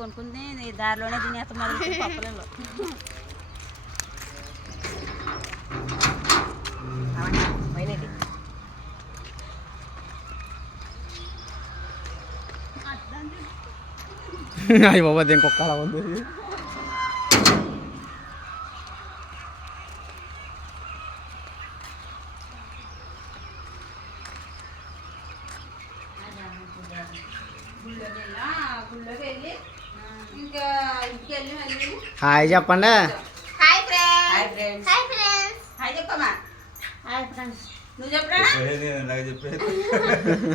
కొనుక్కుంది. దారిలోనే తినేస్తాం మొదలు పప్పలలో. అయ్యి బాబా ఒక్క అలా ఉంది. గుళ్ళోకి వెళ్ళి ఇంకా ఇంటికి వెళ్ళి మళ్ళీ హాయ్ చెప్పండి. Hi friends. Hi friends. Hi friends. Hi చెప్పమ్మా. Hi friends. నువ్వు చెప్పరా?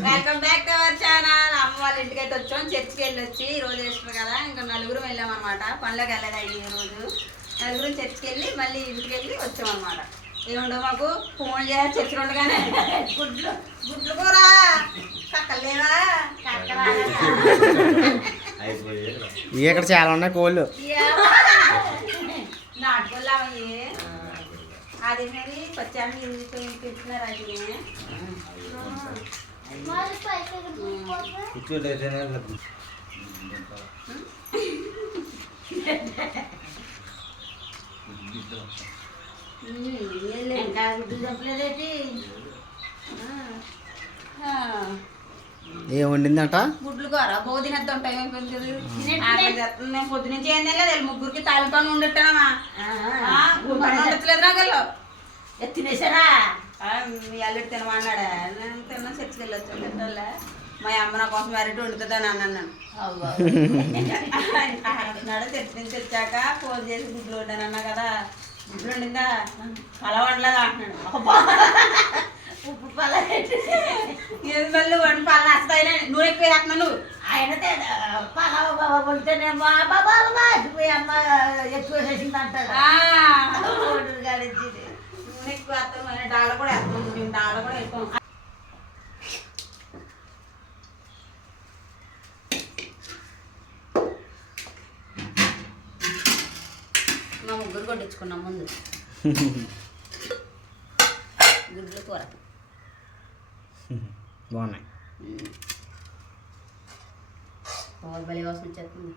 Welcome back to our channel అమ్మ వాళ్ళ ఇంటికి అయితే వచ్చాం చర్చికి వెళ్ళి వచ్చి ఈ రోజు వేస్తారు కదా. ఇంకా నలుగురు వెళ్ళాం అనమాట పనిలోకి వెళ్ళలేదు ఈ రోజు. నలుగురు చర్చికి వెళ్ళి మళ్ళీ ఇంటికి వెళ్ళి వచ్చాం అనమాట ఏముండవు మాకు? ఫోన్ చేయాలి చర్చిలో ఉండగానే. గుడ్లు గుడ్లు కూర. కక్కలేవా ఇవి ఇక్కడ చాలా ఉన్నాయి కోళ్ళు. ఇంకా గుడ్డు చంపలేదేటి ఏం వండిందట? గుడ్లు కూర బోధినద్దు ఏం తెలియదు ముగ్గురికి తాలిపాను ఉండట్టానమ్మా పని ఉండట్లేదు నాగల్లో తినేసారా? మీ అల్లుడు తినమన్నాడా? నేను తిన్నా చర్చికి వెళ్ళొచ్చు మా అమ్మ నా కోసం వెరైటీ వండుతుందని అన్నాను అంటున్నాడు చర్చి నుంచి వచ్చాక ఫోన్ చేసి గుడ్లు వండాను అన్నా కదా. గుడ్లు వండిందా? అలా వండలేదా అంటున్నాడు. అబ్బా! ఉప్పు పల్ల ఏది మళ్ళీ వండి పళ్ళు నస్తాయి నువ్వు ఎక్కువ వేస్తున్నావు నువ్వు. ఆయన పలావ బాబా పొడితేనేమో బాబా మాసిపోయి అమ్మ ఎక్కువ చేసింది అంటాడు నూనె ఎక్కువ వేస్తాం మళ్ళీ డాళ్ళ కూడా వేస్తాం. మేము డాళ్ళ కూడా వేస్తాం. మా ముగ్గురు కొట్టించుకున్నాం ముందు. గుడ్లు కూర. బాగున్నాయి. కూర బలి వాసన వచ్చేస్తుంది.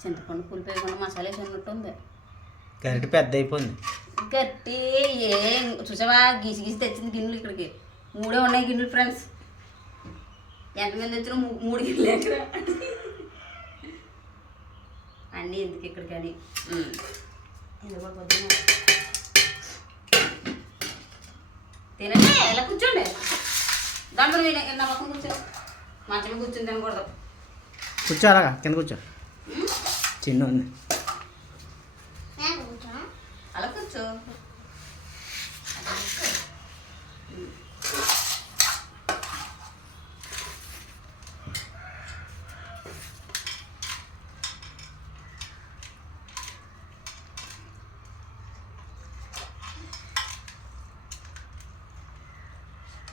చింతపండు పులుపు వేయకుండా మసాలా ఉన్నట్టుంది కరెక్ట్ పెద్ద అయిపోయింది గట్టి ఏం చూసావా? గీసి గీసి తెచ్చింది గిన్నెలు ఇక్కడికి. మూడే ఉన్నాయి గిన్నెలు ఫ్రెండ్స్ ఎంతమంది వచ్చినా మూడు గిన్నెలు ఎక్కడ? అన్నీ ఎందుకు ఇక్కడికని? ఉమ్. ఇది కూడా పొద్దున్న. తినండి ఎలా కూర్చోండి. దాంట్లో నేను నా పక్కన కూర్చో. మంచం మీద కూర్చుని తినకూడదు. కూర్చో అలాగా కింద కూర్చో. చిన్న ఉంది అలా కూర్చో అలా కూర్చో. ఉమ్. అన్నాలు ఎట్టుకుని తినండి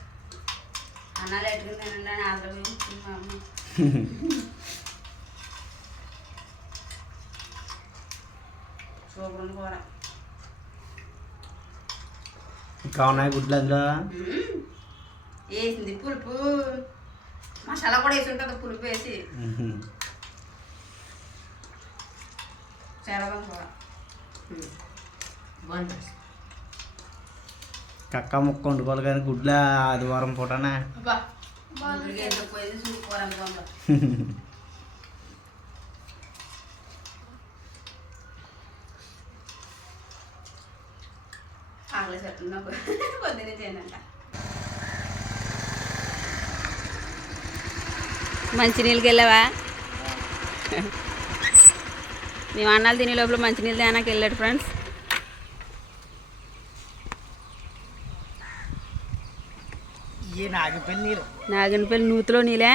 ఆదరణ మా అమ్మ సూపర్ ఉంది కూర ఇంకా ఉన్నాయి గుడ్లు అందులో. వేసింది పులుపు. మసాలా కూడా వేసి ఉంటుంది పులుపు వేసి. బాగుంది కూర. బాగుంటుంది కక్క ముక్క వండుకోవాలి కానీ గుడ్ల ఆదివారం పూటనే? మంచినీళ్ళకి వెళ్ళావా? మేము అన్నాలు తినే లోపల మంచినీళ్ళు తేనాకి వెళ్ళాడు ఫ్రెండ్స్. నాగినపల్లి నూతిలో నీళ్ళే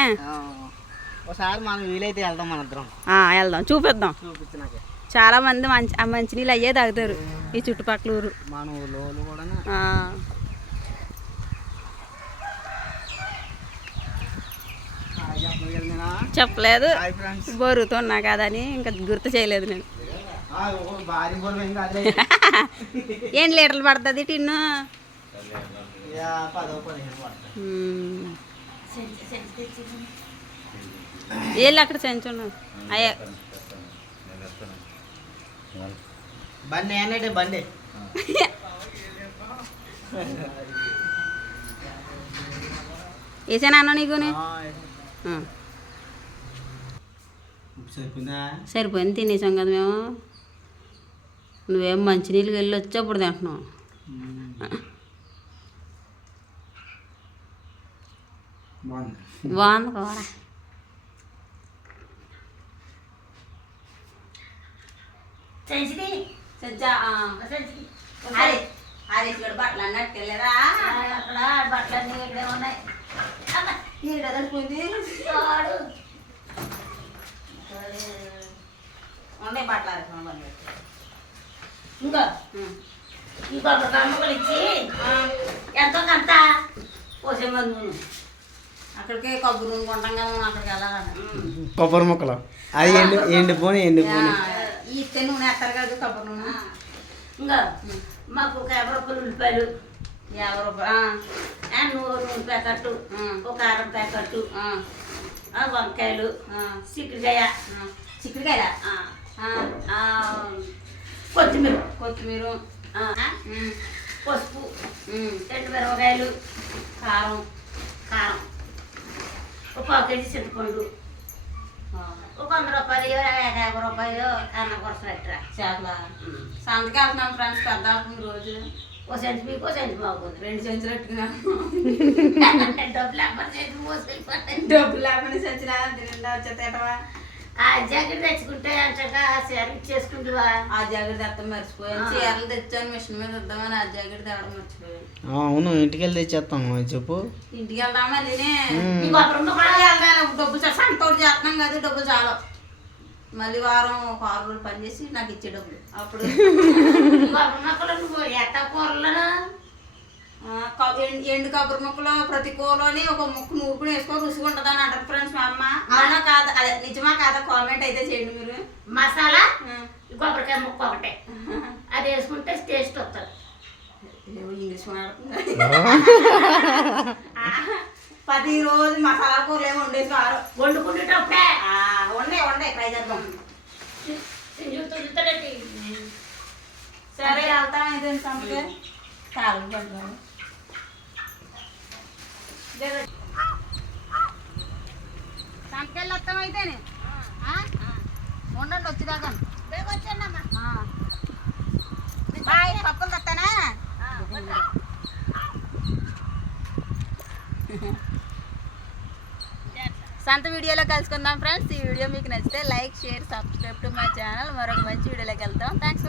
ఒకసారి మనం వీలైతే వెళ్దాం మన ఇద్దరం. ఆ, వెళ్దాం. చూపిద్దాం. చూపించు నాకు చాలా మంది మంచి ఆ మంచినీళ్ళు అయ్యే తాగుతారు ఈ చుట్టుపక్కల ఊరు. మన ఊళ్ళో కూడా ఆ, చెప్పలేదు. కదా హాయ్ ఫ్రెండ్స్. బరువుతున్నా కదని ఇంకా గుర్తు చేయలేదు నేను. భారీ బోర్డు ఏం కాదు ఎన్ని లీటర్లు పడుతుంది టిన్ను? వీళ్ళు అక్కడ చెంచున్నారు అయ్యా. బండి ఏంటంటే బండి? వేసాను అన్న నీకుని ఆ. సరిపోయిందా? తినేసాం కదా మేము. నువ్వేం మంచినీళ్ళకి వెళ్ళి వచ్చి అప్పుడు తింటున్నావు. బాగుంది కూర బట్టలు అన్నట్టు అక్కడ బట్టలన్నీ ఇక్కడే ఉన్నాయి. ఉండే బట్టలు ఇంకో ఈ కొబ్బరి కమ్మకలు ఇచ్చి ఎంతో కొంత పోసే మందు అక్కడికి కొబ్బరి నూనె కొంటాం కదా మనం అక్కడికి వెళ్ళాలని. కొబ్బరి ముక్కలు? అది ఎండు ఎండిపోని ఎండిపోని ఈ నూనె వేస్తారు కదా కొబ్బరి నూనె. ఇంకా మాకు ఒక యాభై రూపాయలు ఉల్లిపాయలు. యాభై రూపాయలు ఆ. నూరు నూనె ప్యాకెట్టు. ఒక కారం ప్యాకెట్టు. ఆ. వంకాయలు. చిక్కుడుకాయ చిక్కుడుకాయ. ఆ, కొత్తిమీర. కొత్తిమీర. పసుపు. రెండు మిరపకాయలు. కారం. కారం. ఒక పావు కేజీ చింతపండు. ఒక వంద రూపాయలు యాభై రూపాయలు అన్న కోసం ఎట్రా చేపల సంతకి వెళ్తున్నాం ఫ్రెండ్స్ పెద్ద ఆడుకుని రోజు. ఓ సెంటు మీకు ఓ సెంటు బాగుంది రెండు చెంచులు పెట్టుకున్నాం డబ్బులు అమ్మని సెంటు మోసైపోతాయి డబ్బులు లేకుండా చచ్చినా తిండా వచ్చేటవా ఆ జాకెట్ తెచ్చుకుంటే అంతగా సేర ఇచ్చేసుకుంటువా? ఆ జాకెట్ తెస్తాం మర్చిపోయాను. చీరలు తెచ్చాను మిషన్ మీద వద్దామని ఆ జాకెట్ తేవడం మర్చిపోయాను. అవును ఇంటికి వెళ్ళి తెచ్చేస్తాం చెప్పు. ఇంటికి వెళ్దాం మళ్ళీనే ఉమ్. నీకు అప్పుడు వెళ్దాం. డబ్బులు చాలా. సంతోడు చేస్తున్నాం కదా డబ్బులు చాలా. మళ్ళీ వారం ఒక ఆరు రోజులు పని చేసి నాకు ఇచ్చే డబ్బులు. అప్పుడు నువ్వు ఎట్ట కూరలను ఆ, క- ఎండు- ఎండు కొబ్బరి ముక్కలు ప్రతి కూరలోని ఒక ముక్క నూరుకుని వేసుకో రుచిగా ఉంటుంది అని అంటారు ఫ్రెండ్స్ మా అమ్మ అవునా కాదా అదే నిజమా కాదా కామెంట్ అయితే చేయండి మీరు మసాలా కొబ్బరికాయ ముక్క ఒకటే అది వేసుకుంటే టేస్ట్ వస్తుంది ఏమో ఇంగ్లీష్ మాట్లాడుతుంది పది రోజు మసాలా కూరలు ఏమో వండేసి వారు వండుకునేటప్పుడే ఆ, వండే వండే ట్రై చేద్దాం సరే వెళ్తాం అయితే పడ్డాను వస్తాం అయితేనే? ఉండండి వచ్చేదాకా. బాయ్. పప్పులు సంత వీడియోలో కలుసుకుందాం ఫ్రెండ్స్. ఈ వీడియో మీకు నచ్చితే like share subscribe to my channel. మరొక మంచి వీడియోలోకి వెళ్తాం. థ్యాంక్స్